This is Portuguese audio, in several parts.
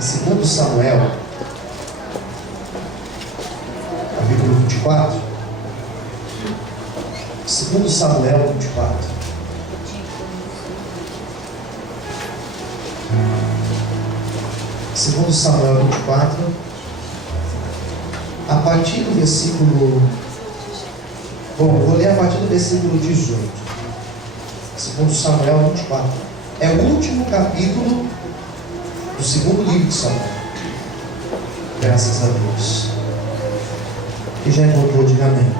em 2 Samuel, capítulo 24. 2 Samuel 24. Segundo Samuel 24, a partir do versículo... Bom, vou ler a partir do versículo 18. Segundo Samuel 24. É o último capítulo do segundo livro de Samuel. Graças a Deus. Quem já encontrou, diga amém.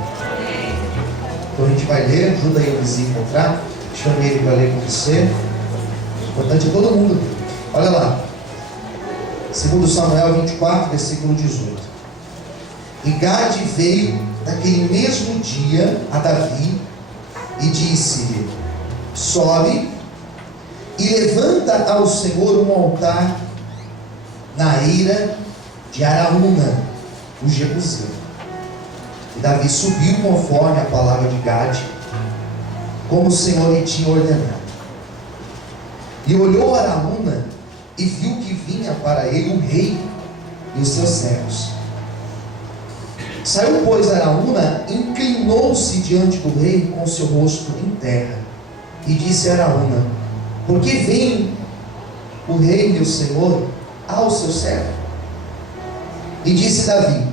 Então a gente vai ler, ajuda aí o vizinho a encontrar. Chame ele para ler com você. O importante é todo mundo ler. Olha lá. Segundo Samuel 24, versículo 18. E Gade veio naquele mesmo dia a Davi e disse-lhe: sobe e levanta ao Senhor um altar na eira de Araúna, o Jebuseu. E Davi subiu conforme a palavra de Gade, como o Senhor lhe tinha ordenado. E olhou Araúna e viu que vinha para ele o rei e os seus servos. Saiu, pois, Araúna, inclinou-se diante do rei com o seu rosto em terra, e disse a Araúna: por que vem o rei meu senhor ao seu servo? E disse Davi: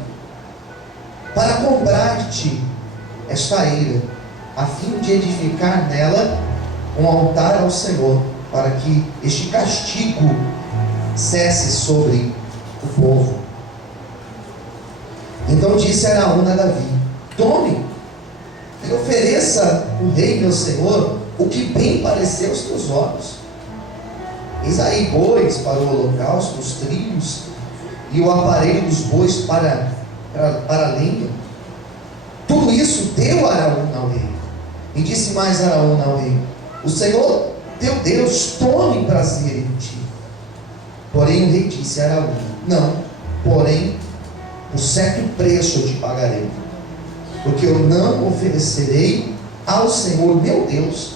para comprar-te esta eira, a fim de edificar nela um altar ao Senhor, para que este castigo cesse sobre o povo. Então disse Araúna a Davi: tome e ofereça o rei meu senhor o que bem parecer aos teus olhos. Eis aí bois para o holocausto, os trilhos e o aparelho dos bois para a lenha. Tudo isso deu Araúna ao rei. E disse mais Araúna ao rei: o Senhor teu Deus tome prazer em ti. Porém o rei disse a Araúna: não, porém por certo preço eu te pagarei, porque eu não oferecerei ao Senhor meu Deus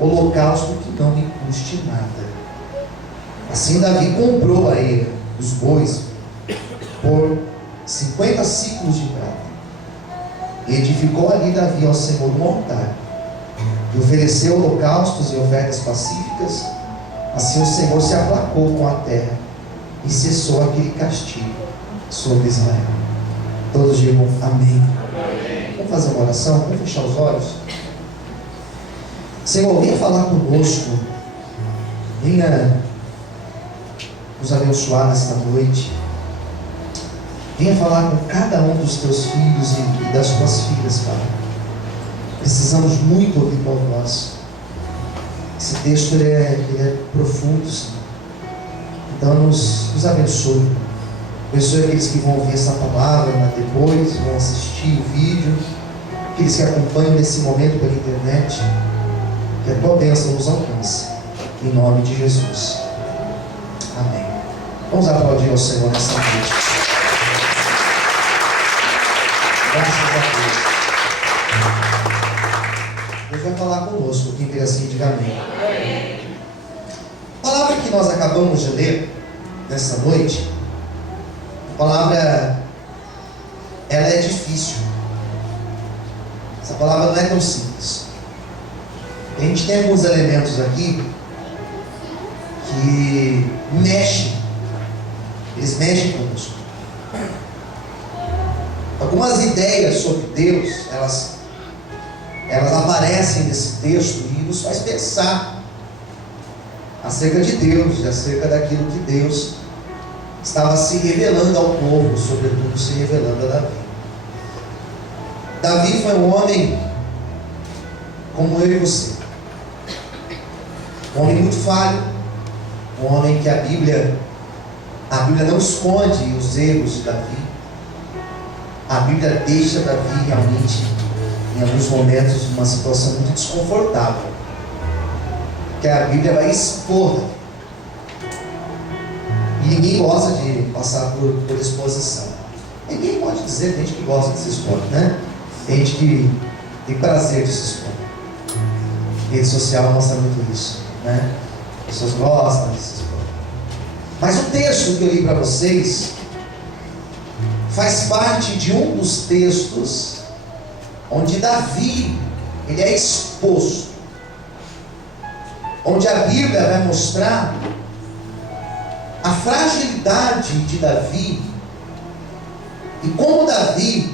holocausto que não me custe nada. Assim Davi comprou a eira, os bois, por 50 siclos de prata, e edificou ali Davi ao Senhor um altar, e ofereceu holocaustos e ofertas pacíficas. Assim o Senhor se aplacou com a terra e cessou aquele castigo sobre Israel. Todos digam amém. Vamos fazer uma oração? Vamos fechar os olhos. Senhor, venha falar conosco, venha nos abençoar nesta noite, venha falar com cada um dos teus filhos e das tuas filhas, Pai. Precisamos muito ouvir tua voz. Esse texto ele é profundo, Senhor. Então nos abençoe. Abençoe aqueles que vão ouvir essa palavra depois, vão assistir o vídeo, aqueles que acompanham nesse momento pela internet. Que a tua bênção nos alcance, em nome de Jesus. Amém. Vamos aplaudir ao Senhor nessa noite. Graças a Deus. Deus vai falar conosco. Quem vê assim, diga amém. A palavra que nós acabamos de ler nessa noite, a palavra, ela é difícil. Essa palavra não é tão simples. A gente tem alguns elementos aqui que eles mexem conosco. Algumas ideias sobre Deus, elas aparecem nesse texto e nos faz pensar acerca de Deus e acerca daquilo que Deus estava se revelando ao povo, sobretudo se revelando a Davi. Davi foi um homem como eu e você, um homem muito falho, um homem que a Bíblia não esconde os erros de Davi. A Bíblia deixa Davi realmente, em alguns momentos, numa situação muito desconfortável, que a Bíblia vai expor. E ninguém gosta de passar por exposição. Ninguém pode dizer, tem gente que gosta de se expor, né? Tem gente que tem prazer de se expor. A rede social mostra muito isso, né? As pessoas gostam de se expor. Mas o texto que eu li para vocês faz parte de um dos textos onde Davi ele é exposto, onde a Bíblia vai mostrar a fragilidade de Davi e como Davi,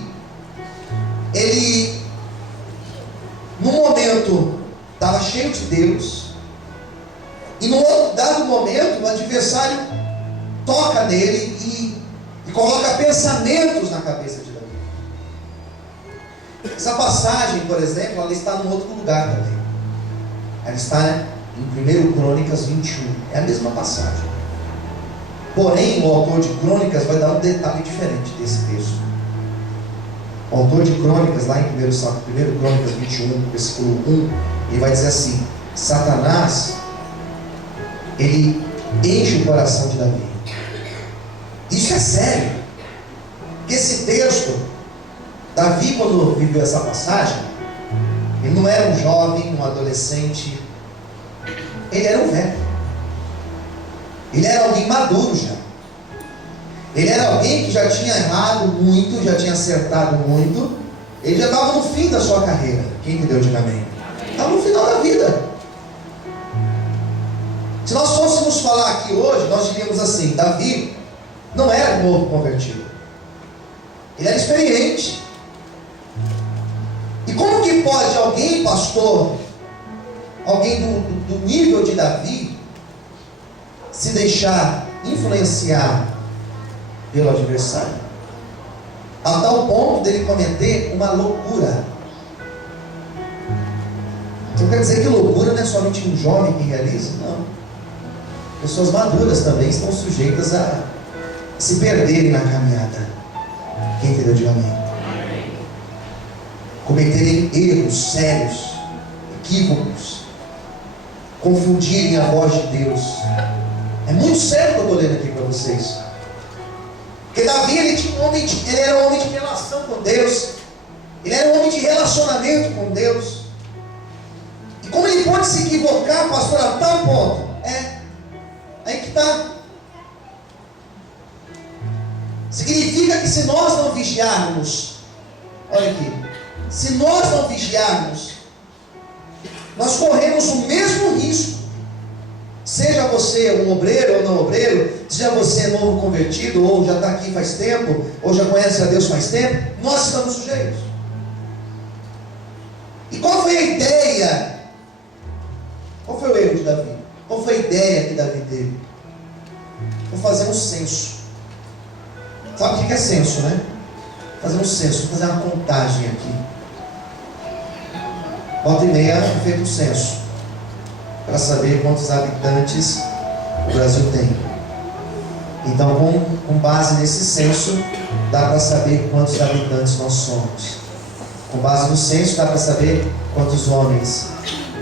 ele no momento estava cheio de Deus, e num outro dado momento o adversário toca nele e coloca pensamentos na cabeça de Davi. Essa passagem, por exemplo, ela está num outro lugar também. Ela está em 1 Crônicas 21, é a mesma passagem. Porém, o autor de Crônicas vai dar um detalhe diferente desse texto. O autor de Crônicas, lá em 1 Crônicas 21, versículo 1, ele vai dizer assim: Satanás, ele enche o coração de Davi. Isso é sério. Esse texto, Davi, quando viveu essa passagem, ele não era um jovem, um adolescente, ele era um velho. Ele era alguém maduro já. Ele era alguém que já tinha errado muito, já tinha acertado muito. Ele já estava no fim da sua carreira. Quem entendeu? Diga amém. Estava no final da vida. Se nós fôssemos falar aqui hoje, nós diríamos assim: Davi não era um novo convertido. Ele era experiente. E como que pode alguém, pastor, alguém do nível de Davi, se deixar influenciar pelo adversário, a tal ponto dele cometer uma loucura? Então quer dizer que loucura não é somente um jovem que realiza? Não. Pessoas maduras também estão sujeitas a se perderem na caminhada. Quem entendeu? Diga amém. Cometerem erros sérios, equívocos, confundirem a voz de Deus. É muito sério que eu estou lendo aqui para vocês. Porque Davi, ele era um homem de relação com Deus. Ele era um homem de relacionamento com Deus. E como ele pode se equivocar, pastor, a tal ponto? Aí que está. Significa que se nós não vigiarmos, olha aqui, se nós não vigiarmos, nós corremos o mesmo risco. Seja você um obreiro ou não obreiro, seja você novo convertido, ou já está aqui faz tempo, ou já conhece a Deus faz tempo, nós estamos sujeitos. E qual foi a ideia? Qual foi o erro de Davi? Qual foi a ideia que Davi teve? Vou fazer um censo. Sabe o que é censo, né? Fazer um censo, vou fazer uma contagem aqui. Volta e meia é feito um censo, para saber quantos habitantes o Brasil tem. Então, com base nesse censo, dá para saber quantos habitantes nós somos. Com base no censo, dá para saber quantos homens,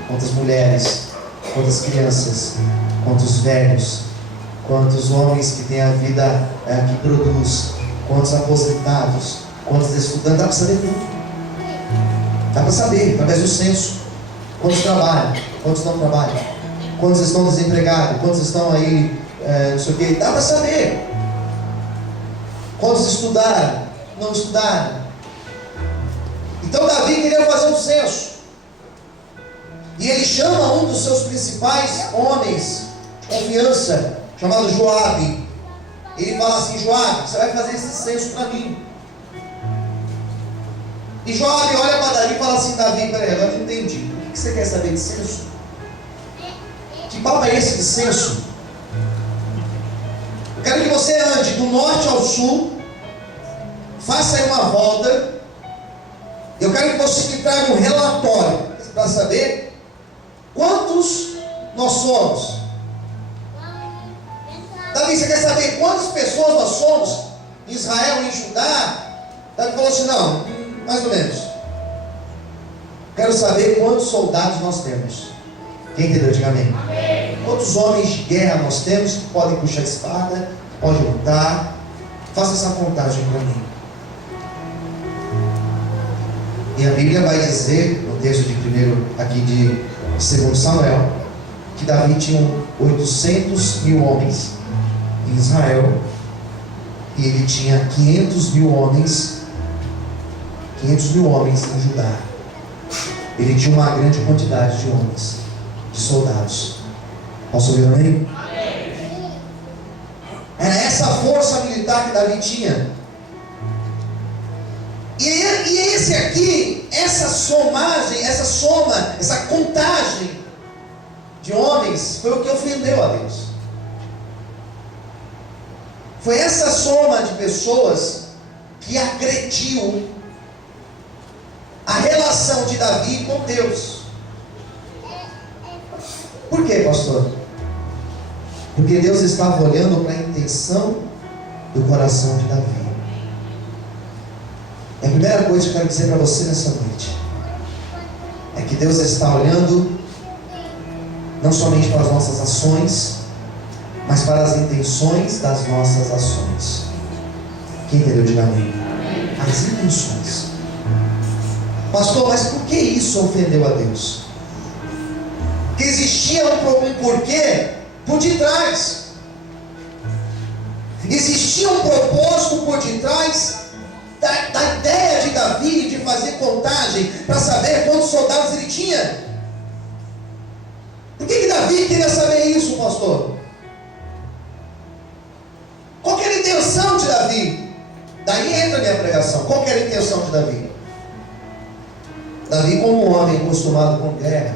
quantas mulheres, quantas crianças, quantos velhos, quantos homens que têm a vida que produz, quantos aposentados, quantos estudantes. Dá para saber tudo. Dá para saber, através do censo, quantos trabalham, quantos não trabalham, quantos estão desempregados, quantos estão aí, não sei o que. Dá para saber. Quantos estudaram, não estudaram. Então Davi queria fazer um censo. E ele chama um dos seus principais homens de confiança, chamado Joabe. Ele fala assim: Joabe, você vai fazer esse censo para mim. E Joabe olha para Davi e fala assim: Davi, peraí, agora eu não entendi. O que você quer saber de censo? Que papo é esse de censo? Eu quero que você ande do norte ao sul, faça aí uma volta. Eu quero que você me traga um relatório para saber quantos nós somos. Davi, você quer saber quantas pessoas nós somos em Israel, em Judá? Davi falou assim: não, mais ou menos. Quero saber quantos soldados nós temos. Quem entendeu? Diga amém. Quantos homens de guerra nós temos que podem puxar a espada, que podem lutar? Faça essa contagem para mim. E a Bíblia vai dizer, no texto de 2 Samuel, que Davi tinha 800 mil homens em Israel, e ele tinha 500 mil homens em Judá. Ele tinha uma grande quantidade de homens, de soldados. Posso ouvir amém? Era essa força militar que Davi tinha. E esse aqui, essa somagem, essa soma, essa contagem de homens foi o que ofendeu a Deus. Foi essa soma de pessoas que agrediu a relação de Davi com Deus. Por quê, pastor? Porque Deus estava olhando para a intenção do coração de Davi. E a primeira coisa que eu quero dizer para você nessa noite é que Deus está olhando não somente para as nossas ações, mas para as intenções das nossas ações. Quem entendeu? Diga amém. As intenções. Pastor, mas por que isso ofendeu a Deus? Porque existia um porquê por detrás. Existia um propósito por detrás da ideia de Davi de fazer contagem para saber quantos soldados ele tinha. Por que Davi queria saber isso, pastor? Qual que era a intenção de Davi? Daí entra a minha pregação. Qual que era a intenção de Davi? Davi, como um homem acostumado com guerra,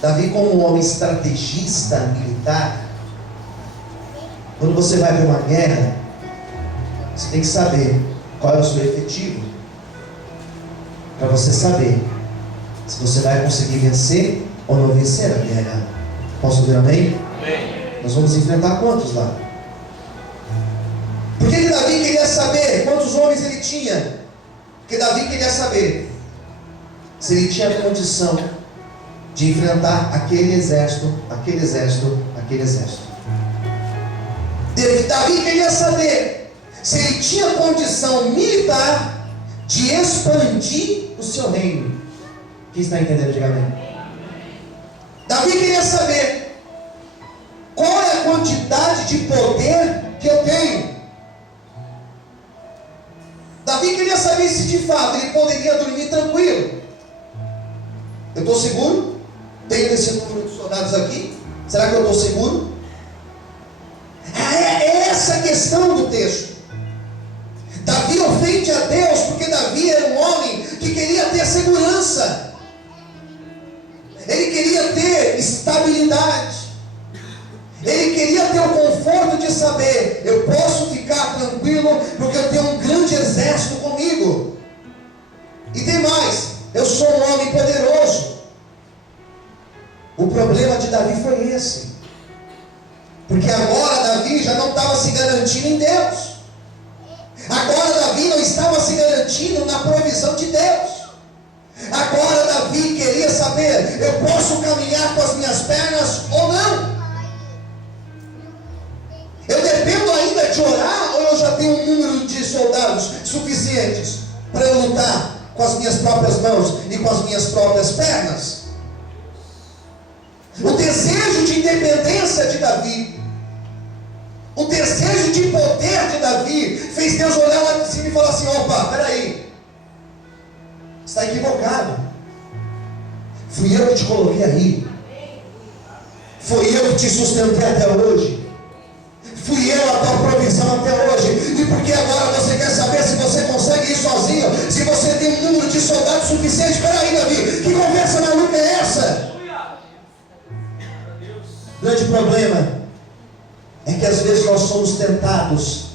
Davi, como um homem estrategista militar, quando você vai para uma guerra, você tem que saber qual é o seu efetivo, para você saber se você vai conseguir vencer ou não vencer a guerra. Posso ouvir amém? Amém. Nós vamos enfrentar quantos lá? Por que Davi queria saber quantos homens ele tinha? Porque Davi queria saber se ele tinha condição de enfrentar aquele exército. Davi queria saber se ele tinha condição militar de expandir o seu reino. Quem está entendendo? Diga amém. Davi queria saber qual é a quantidade de poder que eu tenho. Davi queria saber se de fato ele poderia dormir tranquilo. Eu estou seguro? Tenho esse número de soldados aqui? Será que eu estou seguro? É essa a questão do texto. Davi ofende a Deus porque Davi era um homem que queria ter segurança. Ele queria ter estabilidade. Ele queria ter o conforto de saber: eu posso ficar tranquilo porque eu tenho um grande exército comigo. E tem mais, eu sou um homem poderoso. O problema de Davi foi esse. Porque agora Davi já não estava se garantindo em Deus. Agora Davi não estava se garantindo na provisão de Deus. Agora Davi queria saber: eu posso caminhar com as minhas pernas ou não? Eu dependo ainda de orar, ou eu já tenho um número de soldados suficientes para eu lutar com as minhas próprias mãos e com as minhas próprias pernas? O desejo de independência de Davi, o desejo de poder de Davi, fez Deus olhar lá de cima e falar assim: opa, peraí, está equivocado. Fui eu que te coloquei aí, fui eu que te sustentei até hoje, fui eu a tua provisão até hoje. E porque agora você quer saber se você consegue ir sozinho, se você tem um número de soldados suficiente? Peraí, Davi, que conversa maluca é essa? O grande problema é que às vezes nós somos tentados,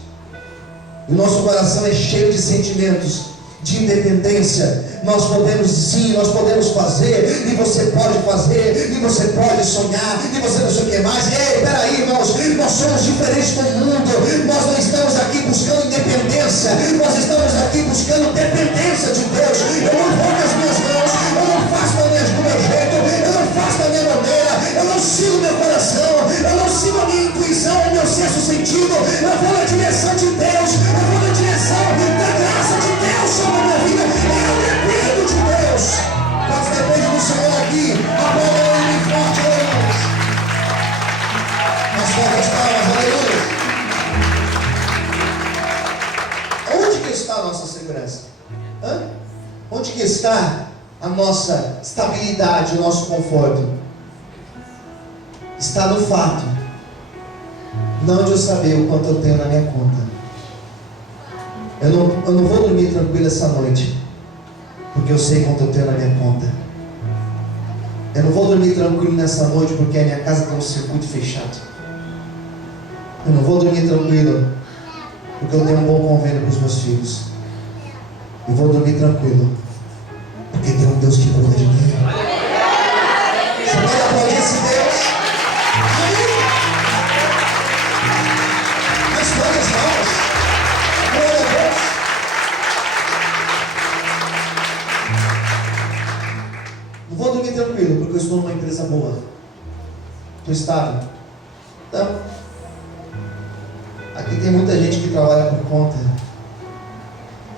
e o nosso coração é cheio de sentimentos de independência. Nós podemos sim, nós podemos fazer, e você pode fazer, e você pode sonhar, e você não sei o que mais. Ei, peraí, irmãos, nós somos diferentes do mundo. Nós não estamos aqui buscando independência, nós estamos aqui buscando dependência de Deus. Eu não vou com as minhas mãos, eu não faço do meu jeito, eu não faço da minha maneira, eu não sigo meu coração, eu não sigo a minha intuição, o meu sexto sentido. Eu vou na direção de Deus, eu vou na direção da graça de Deus sobre a minha vida. Eu dependo de Deus. Quantos dependem do Senhor aqui? Aplauda ele forte, irmãos. As palmas, aleluia. está a nossa estabilidade, o nosso conforto? Está no fato, não de eu saber o quanto eu tenho na minha conta. Eu não vou dormir tranquilo essa noite, porque eu sei quanto eu tenho na minha conta. Eu não vou dormir tranquilo nessa noite, porque a minha casa tem um circuito fechado. Eu não vou dormir tranquilo, porque eu tenho um bom convênio com os meus filhos. Eu vou dormir tranquilo, porque tem um Deus que cuida de mim. Você pode aplaudir esse Deus? Mas quantas mãos? Glória a Deus. Não vou dormir tranquilo, porque eu estou numa empresa boa. Estou estável. Então, aqui tem muita gente que trabalha por conta,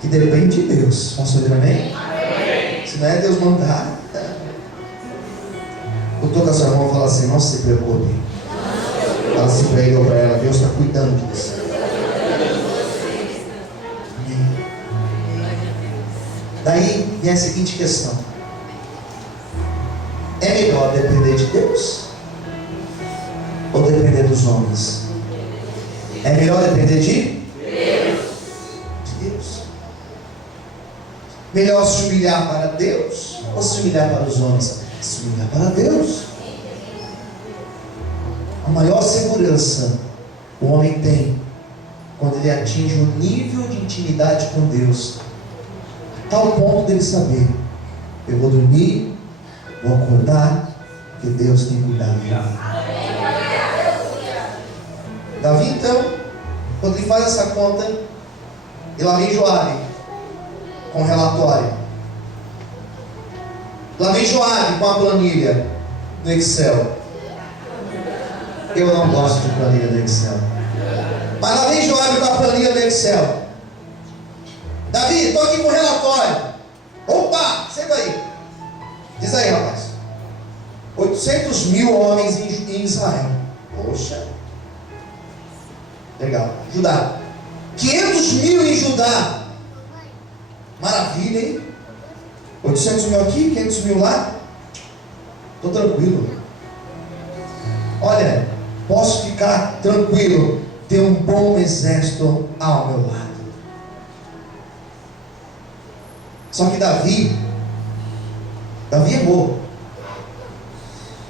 que depende de Deus. Posso ouvir amém? Amém. Se não é Deus mandar, eu estou com a sua irmã e falo assim: não se preocupe. Fala assim para ele ou para ela: Deus está cuidando de você. Amém. Daí vem a seguinte questão: é melhor depender de Deus ou depender dos homens? É melhor depender de Deus. De Deus. Melhor se humilhar para Deus ou se humilhar para os homens? Se humilhar para Deus. A maior segurança o homem tem quando ele atinge um nível de intimidade com Deus, a tal ponto dele saber: eu vou dormir, vou acordar, porque Deus tem cuidado de mim. Davi, então, quando ele faz essa conta, e lá vem Joabe com o relatório. Lá vem Joabe com a planilha do Excel. Eu não gosto de planilha do Excel, mas lá vem Joabe com a planilha do Excel. Davi, estou aqui com o relatório. Opa, senta aí. Diz aí, rapaz. 800 mil homens em Israel. Poxa, legal. Judá, 500 mil em Judá. Maravilha, hein? 800 mil aqui, 500 mil lá. Estou tranquilo. Olha, posso ficar tranquilo. Ter um bom exército ao meu lado. Só que Davi errou.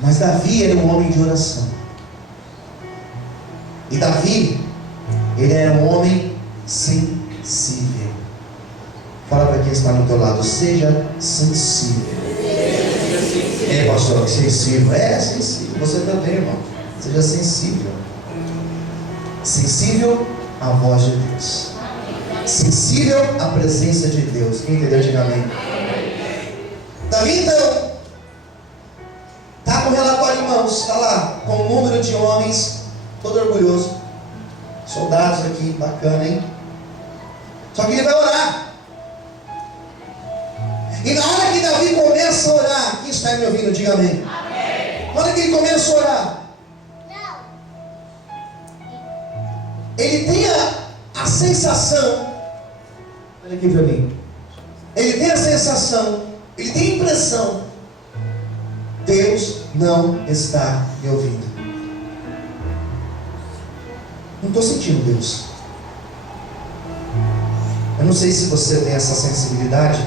Mas Davi era um homem de oração. E Davi, ele era um homem sensível. Fala para quem está no teu lado: seja sensível. É, pastor, sensível. É sensível. Você também, irmão. Seja sensível. Sensível à voz de Deus. Sensível à presença de Deus. Quem entendeu, diga amém. Davi, então, está com o relatório em mãos. Está lá com o número de homens, todo orgulhoso. Soldados aqui, bacana, hein? Só que ele vai orar. E na hora que Davi começa a orar, quem está me ouvindo, diga amém. Amém. Na hora que ele começa a orar, ele tem a sensação, olha aqui para mim, ele tem a sensação, ele tem a impressão: Deus não está me ouvindo. Não estou sentindo Deus. Eu não sei se você tem essa sensibilidade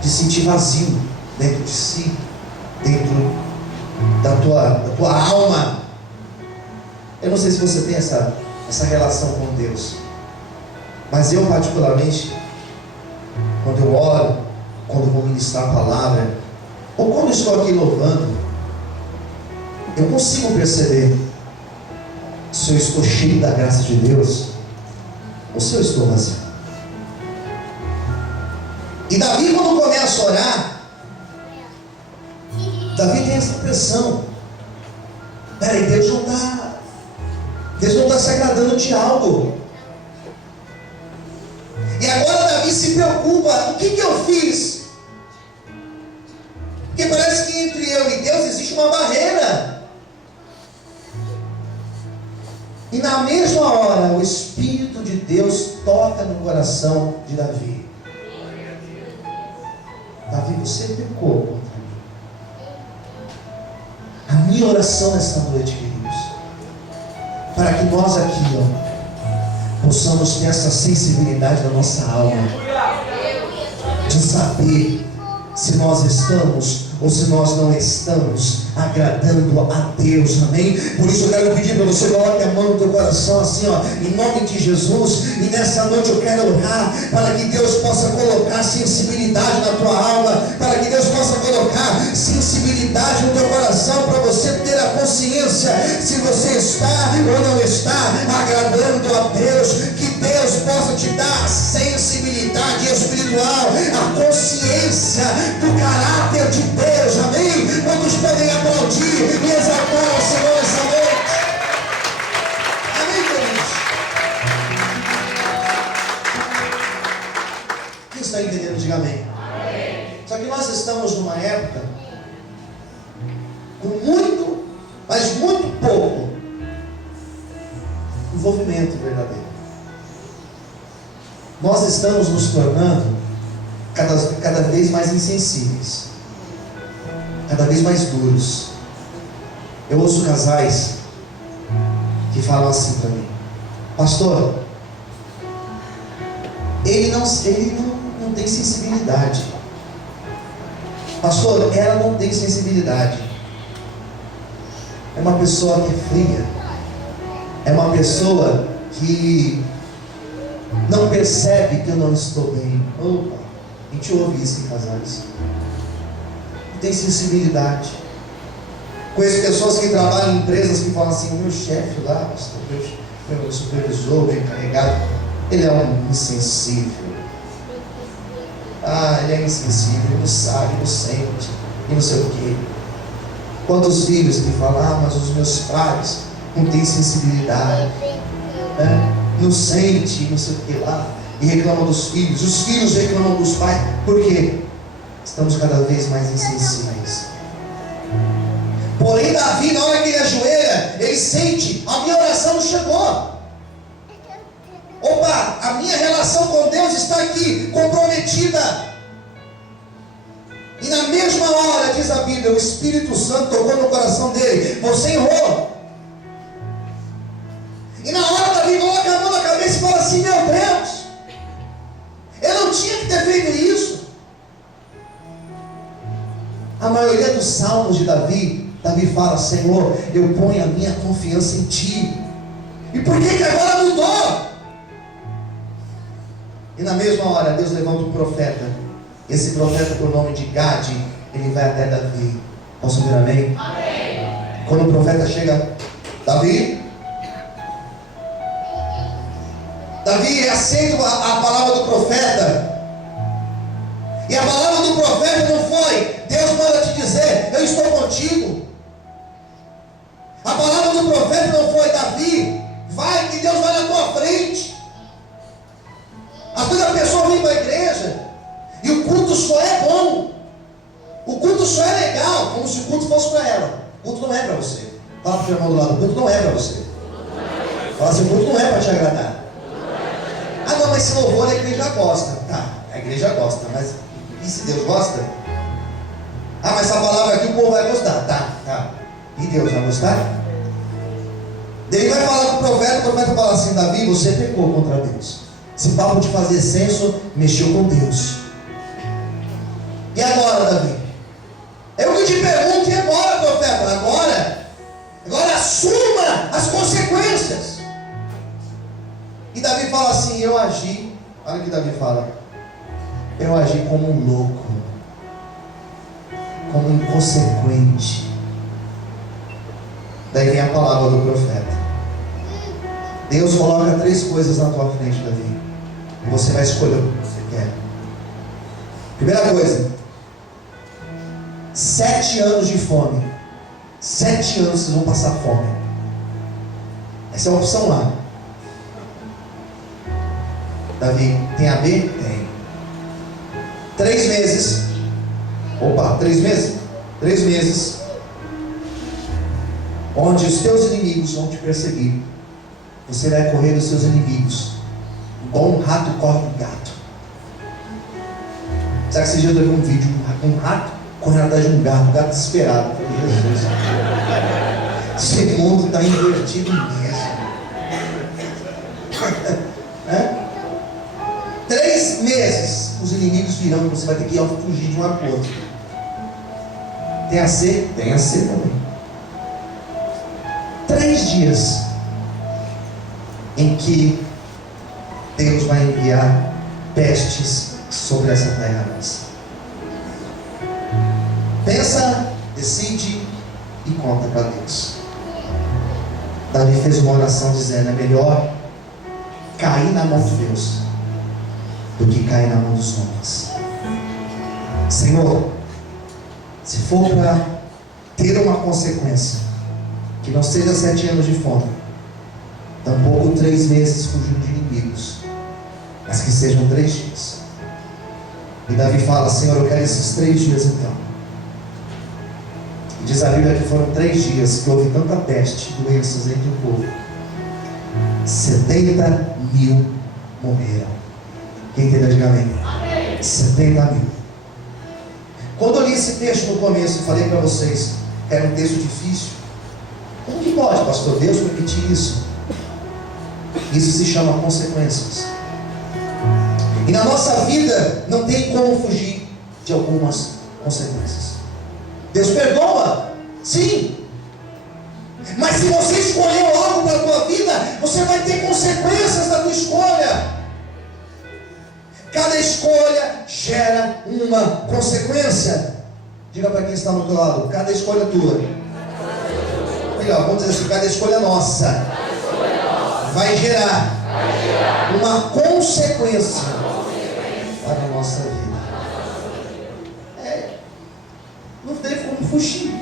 de sentir vazio dentro de si, dentro da tua alma. Eu não sei se você tem essa relação com Deus, mas eu particularmente, quando eu oro, quando eu vou ministrar a palavra, ou quando estou aqui louvando, eu consigo perceber se eu estou cheio da graça de Deus ou se eu estou vazio. E Davi, quando começa a orar, Davi tem essa impressão: peraí, Deus não está se agradando de algo. E agora Davi se preocupa: o que eu fiz? Porque parece que entre eu e Deus existe uma barreira. E na mesma hora, o Espírito de Deus toca no coração de Davi. Davi, você pecou contra mim. A minha oração nesta noite, queridos, para que nós aqui, possamos ter essa sensibilidade da nossa alma, de saber se nós estamos ou se nós não estamos agradando a Deus, amém? Por isso eu quero pedir para você, coloque a mão no teu coração assim, em nome de Jesus, e nessa noite eu quero orar para que Deus possa colocar sensibilidade na tua alma, para que Deus possa colocar sensibilidade no teu coração, para você ter a consciência se você está ou não está agradando a Deus, que Deus possa te dar a sensibilidade espiritual, a consciência do caráter de Deus, amém? Quantos podem aplaudir e exaltar ao Senhor essa noite? Amém, queridos? Quem está entendendo, diga amém. Só que nós estamos numa época com muito, mas muito pouco envolvimento verdadeiro. Nós estamos nos tornando cada vez mais insensíveis, cada vez mais duros. Eu ouço casais que falam assim para mim: pastor, ele não tem sensibilidade. Pastor, ela não tem sensibilidade. É uma pessoa que é fria, é uma pessoa que não percebe que eu não estou bem. Opa, a gente ouve isso em casais. Não tem sensibilidade. Conheço pessoas que trabalham em empresas que falam assim: o meu chefe lá, meu supervisor, meu encarregado, ele é um insensível. Ele é insensível, ele não sabe, não sente, e não sei o quê. Quantos filhos que falam: mas os meus pais não têm sensibilidade, não sente, não sei o que lá, e reclamam dos filhos, os filhos reclamam dos pais. Por quê? Estamos cada vez mais insensíveis. Porém, Davi, na hora que ele ajoelha, ele sente: a minha oração não chegou. Opa, a minha relação com Deus está aqui comprometida. E na mesma hora, diz a Bíblia, o Espírito Santo tocou no coração dele: você errou. E na hora Davi coloca a mão na cabeça e fala assim: meu Deus, eu não tinha que ter feito isso. A maioria dos salmos de Davi fala: Senhor, eu ponho a minha confiança em Ti. E por que agora mudou? E na mesma hora Deus levanta um profeta. Esse profeta, por nome de Gade, ele vai até Davi. Posso ouvir amém? Amém. Quando o profeta chega: Davi, aceita a palavra do profeta. E a palavra do profeta não foi: Deus manda te dizer, eu estou contigo. A palavra do profeta não foi: Davi, vai que Deus vai na tua frente. Às vezes a pessoa vem para a igreja e o culto só é bom, o culto só é legal, como se o culto fosse para ela. O culto não é para você. Fala para o irmão do lado: o culto não é para você. Fala assim: o culto não é para te agradar. Não, mas esse louvor a igreja gosta. Tá, a igreja gosta, mas e se Deus gosta? Mas essa palavra aqui o povo vai gostar. Tá. E Deus vai gostar? Ele vai falar com o profeta fala assim: Davi, você pecou contra Deus. Esse papo de fazer censo mexeu com Deus. E agora, Davi? Eu que te pergunto: e agora, profeta? Agora assuma as consequências. E Davi fala assim: eu agi. Olha o que Davi fala: eu agi como um louco, como inconsequente. Daí vem a palavra do profeta. Deus coloca 3 coisas na tua frente, Davi, e você vai escolher o que você quer. Primeira coisa: 7 anos de fome. 7 anos vocês vão passar fome. Essa é a opção lá. Davi, tem a B? Tem. 3 meses. Opa, 3 meses? 3 meses. Onde os teus inimigos vão te perseguir. Você vai correr dos seus inimigos, igual um rato corre um gato. Sabe que esses dias eu vi um vídeo, um rato correndo atrás de um gato desesperado. Eu falei, Jesus, esse mundo está invertido mesmo. 3 meses, os inimigos virão e você vai ter que fugir de um acordo. Tem a C? Tem a C também. 3 dias em que Deus vai enviar pestes sobre essa terra nossa. Pensa, decide e conta para Deus. Davi fez uma oração dizendo: é melhor cair na mão de Deus do que cair na mão dos homens. Senhor, se for para ter uma consequência, que não seja 7 anos de fome, tampouco 3 meses fugindo de inimigos, mas que sejam 3 dias. E Davi fala: Senhor, eu quero esses 3 dias então. E diz a Bíblia que foram 3 dias que houve tanta peste, doenças entre o povo. 70 mil morreram. Quem entendeu, diga amém. 70 mil. Quando eu li esse texto no começo, eu falei para vocês que era um texto difícil. Como que pode, pastor, Deus permitir isso? Isso se chama consequências. E na nossa vida não tem como fugir de algumas consequências. Deus perdoa, sim. Mas se você escolheu algo para a tua vida, você vai ter consequências da tua escolha. Cada escolha gera uma consequência. Diga para quem está no teu lado: cada escolha tua. Melhor, vamos dizer assim: cada escolha nossa vai gerar uma consequência para a nossa vida. Não tem como fugir.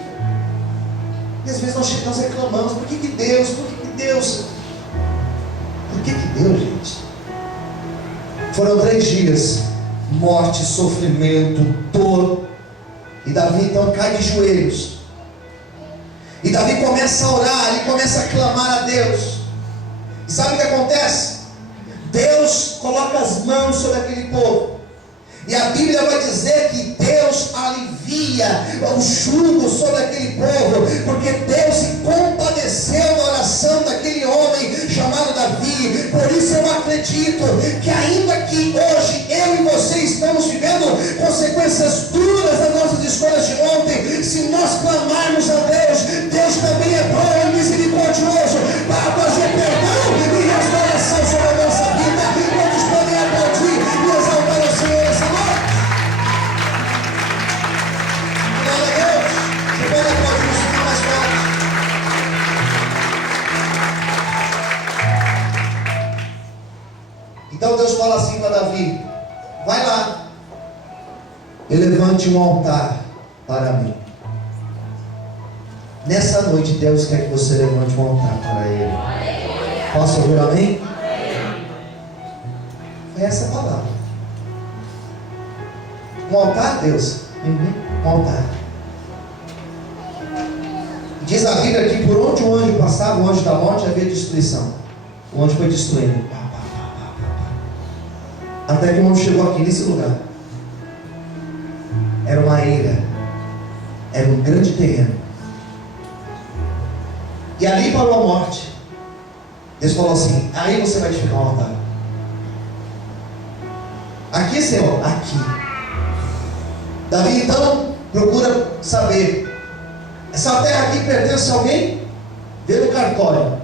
E às vezes nós reclamamos: por que Deus? Por que Deus? Por que Deus, gente? Foram 3 dias, morte, sofrimento, dor. E Davi então cai de joelhos. E Davi começa a orar, ele começa a clamar a Deus. E sabe o que acontece? Deus coloca as mãos sobre aquele povo. E a Bíblia vai dizer que Deus alivia o jugo sobre aquele povo, porque Deus se compadeceu da oração daquele homem chamado Davi. Por isso eu acredito que ainda que hoje eu e você estamos vivendo consequências duras das nossas escolhas de ontem, se nós clamarmos a Deus, Deus também é bom e misericordioso para trazer perdão e restauração sobre a nossa vida. Todos podem aplaudir e exaltar o Senhor essa noite. Glória a Deus. Você pode aplaudir um pouquinho mais forte. Então Deus fala assim para Davi: vai lá e levante um altar para mim. Nessa noite Deus quer que você levante um altar para Ele. Posso ouvir amém? Foi essa a palavra. Um altar, Deus? Um altar. Diz a Bíblia que por onde o anjo passava, o anjo da morte, havia destruição. O anjo foi destruindo. Até que o anjo chegou aqui nesse lugar. Era uma eira. Era um grande terreno. E ali parou a morte. Deus falou assim: aí você vai edificar um altar. Aqui, Senhor, aqui. Davi então procura saber: essa terra aqui pertence a alguém? Vê no cartório.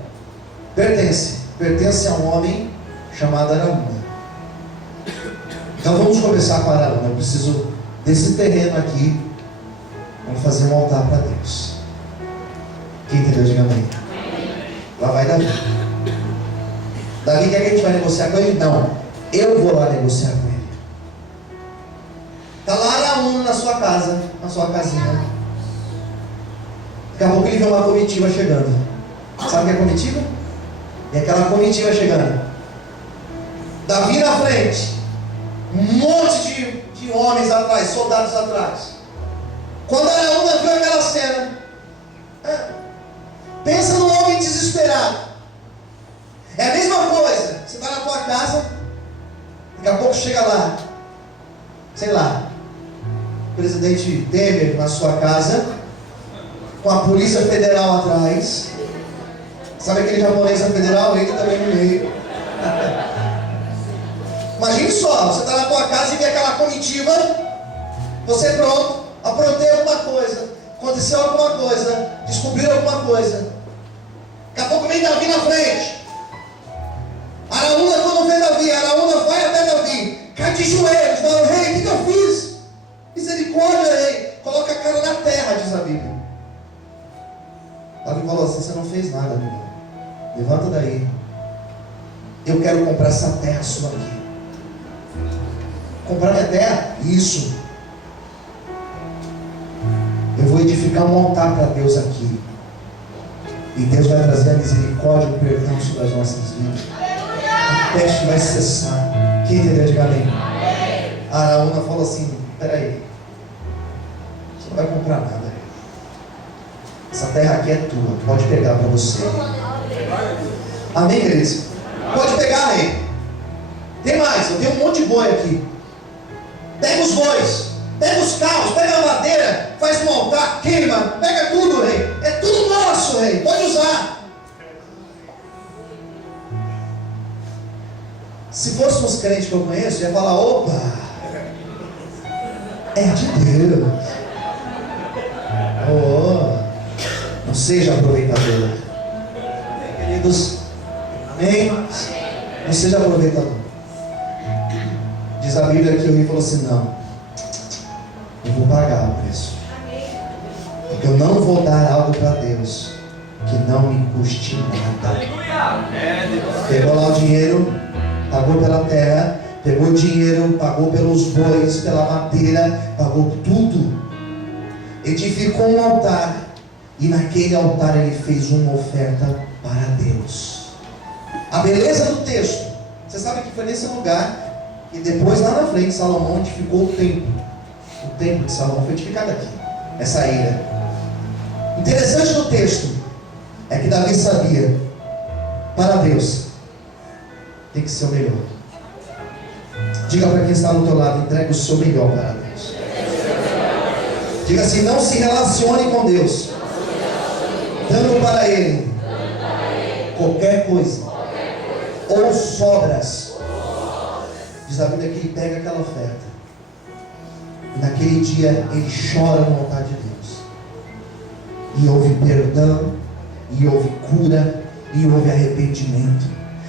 Pertence a um homem chamado Araúna. Então vamos conversar com Araúna. Eu preciso desse terreno aqui. Vamos fazer um altar para Deus. Quem entendeu, diga amém. Lá vai Davi. Davi quer que a gente vai negociar com ele? Não, eu vou lá negociar com ele. Está lá Araúna na sua casa, na sua casinha. Daqui a pouco ele vê uma comitiva chegando. Sabe o que é comitiva? E aquela comitiva chegando. Davi na frente, um monte de homens atrás, soldados atrás. Quando Araúna viu aquela cena, pensa num homem desesperado. É a mesma coisa. Você está na tua casa, daqui a pouco chega lá, sei lá, presidente Temer na sua casa, com a Polícia Federal atrás. Sabe aquele japonês federal? Ele também no meio. Imagine só, você está na tua casa e vê aquela comitiva, você pronto, aprontei alguma coisa, aconteceu alguma coisa, descobriram alguma coisa. Daqui a pouco vem Davi na frente. Araúna, quando vê Davi, Araúna vai até Davi, cai de joelhos, fala: rei, o que eu fiz? Misericórdia, rei. Coloca a cara na terra, diz a Bíblia. Davi falou assim: você não fez nada, amigo. Levanta daí. Eu quero comprar essa terra sua aqui. Comprar minha terra? Isso. Eu vou edificar um altar para Deus aqui. E Deus vai trazer a misericórdia e o perdão sobre as nossas vidas. A peste vai cessar. Quem entendeu? Diga amém. A Araúna falou assim: peraí, você não vai comprar nada. Essa terra aqui é tua. Pode pegar para você. Amém, queridos? Pode pegar, rei. Tem mais, eu tenho um monte de boi aqui. Pega os bois, pega os carros, pega a madeira, faz um altar, queima, pega tudo, rei. É tudo nosso, rei. Pode usar. Se fôssemos crentes que eu conheço, ia falar: opa, é de Deus. Oh, não seja aproveitador. Queridos, amém? Não seja aproveitador. Diz a Bíblia que o rei falou assim: não, eu vou pagar o preço, porque eu não vou dar algo para Deus que não me custe nada. Pegou lá o dinheiro, pagou pela terra, pegou o dinheiro, pagou pelos bois, pela madeira, pagou tudo, edificou um altar, e naquele altar ele fez uma oferta para Deus. A beleza do texto, você sabe que foi nesse lugar e depois lá na frente Salomão edificou o templo. O templo de Salomão foi edificado aqui, essa ilha. Interessante no texto é que Davi sabia: para Deus tem que ser o melhor. Diga para quem está do teu lado: entregue o seu melhor para Deus. Diga assim: não se relacione com Deus dando para Ele qualquer coisa ou sobras. Diz a Bíblia que ele pega aquela oferta e naquele dia ele chora no altar de Deus, e houve perdão, e houve cura, e houve arrependimento.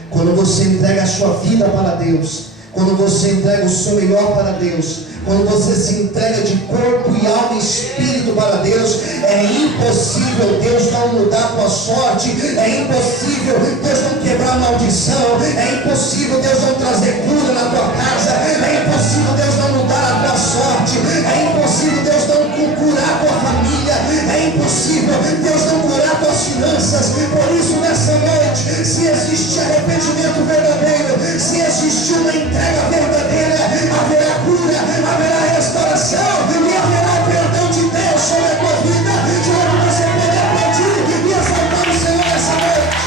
Quando você entrega a sua vida para Deus, quando você entrega o seu melhor para Deus, quando você se entrega de corpo e alma e espírito para Deus, é impossível Deus não mudar a tua sorte, é impossível Deus não quebrar a maldição, é impossível Deus não trazer cura na tua casa, é impossível Deus não mudar a tua sorte, é impossível Deus não curar a tua família, é impossível Deus não curar as tuas finanças. Por isso, nessa noite, se existe arrependimento verdadeiro, se existe uma entrega verdadeira, haverá cura, haverá restauração e haverá o perdão de Deus sobre a tua vida. De onde você pode aplaudir e exaltar o Senhor essa noite.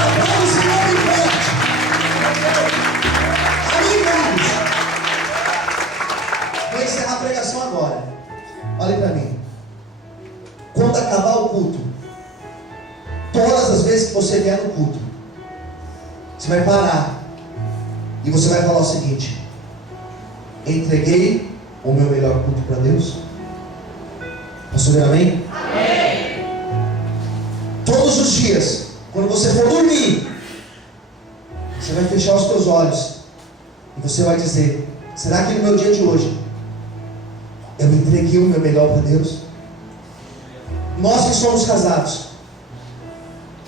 Aplauda o Senhor bem forte. Amém, queridos? Vou encerrar a pregação agora. Olhe para mim. Quando acabar o culto, todas as vezes que você vier no culto, você vai parar e você vai falar o seguinte: entreguei o meu melhor culto para Deus. Posso ver amém? Amém. Todos os dias, quando você for dormir, você vai fechar os teus olhos e você vai dizer: será que no meu dia de hoje eu entreguei o meu melhor para Deus? Nós que somos casados,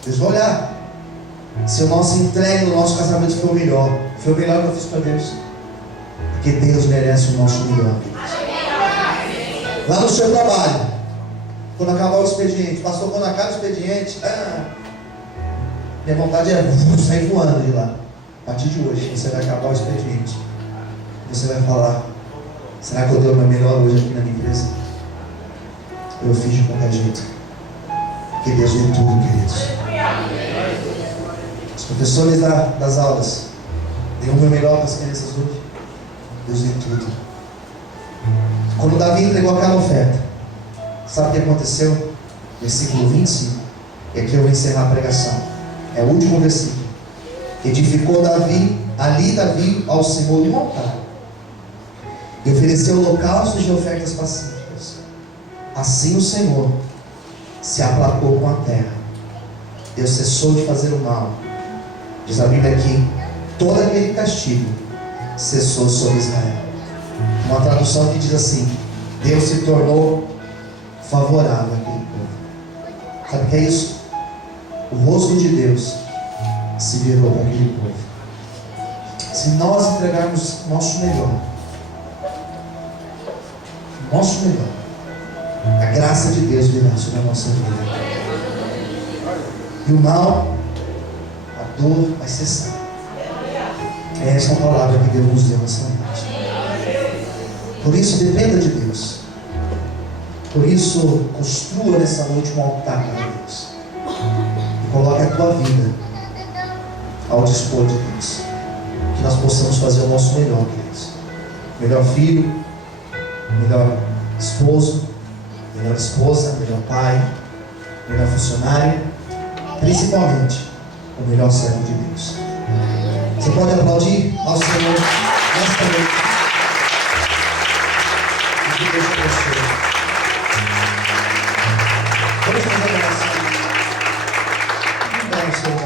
Deus vai olhar se o nosso entrega no nosso casamento foi o melhor que eu fiz para Deus, porque Deus merece o nosso melhor. Lá no seu trabalho, quando acabar o expediente, pastor, quando acaba o expediente, minha vontade é sair voando de lá. A partir de hoje, você vai acabar o expediente, você vai falar: será que eu dei o meu melhor hoje aqui na minha empresa? Eu fiz de qualquer jeito, porque Deus vê tudo, queridos. Os professores das aulas, dei o meu melhor para as crianças hoje. Deus vê tudo. Quando Davi entregou aquela oferta, sabe o que aconteceu? Versículo 25. E aqui eu vou encerrar a pregação. É o último versículo. Edificou Davi ao Senhor um altar e ofereceu holocaustos de ofertas pacíficas. Assim o Senhor se aplacou com a terra. Deus cessou de fazer o mal. Diz a Bíblia aqui: todo aquele castigo cessou sobre Israel. Uma tradução que diz assim: Deus se tornou favorável àquele povo. Sabe o que é isso? O rosto de Deus se virou com aquele povo. Se nós entregarmos nosso melhor, a graça de Deus virá sobre a nossa vida. E o mal, a dor vai cessar. É essa a palavra que Deus nos deu nessa noite. Por isso, dependa de Deus. Por isso, construa nessa noite um altar para Deus. E coloque a tua vida ao dispor de Deus. Que nós possamos fazer o nosso melhor, queridos. Melhor filho, melhor esposo, melhor esposa, melhor pai, melhor funcionário, principalmente o melhor servo de Deus. Você pode aplaudir ao Senhor nesta noite. Que Deus te abençoe. Vamos fazer a oração. Vamos dar o seu lugar.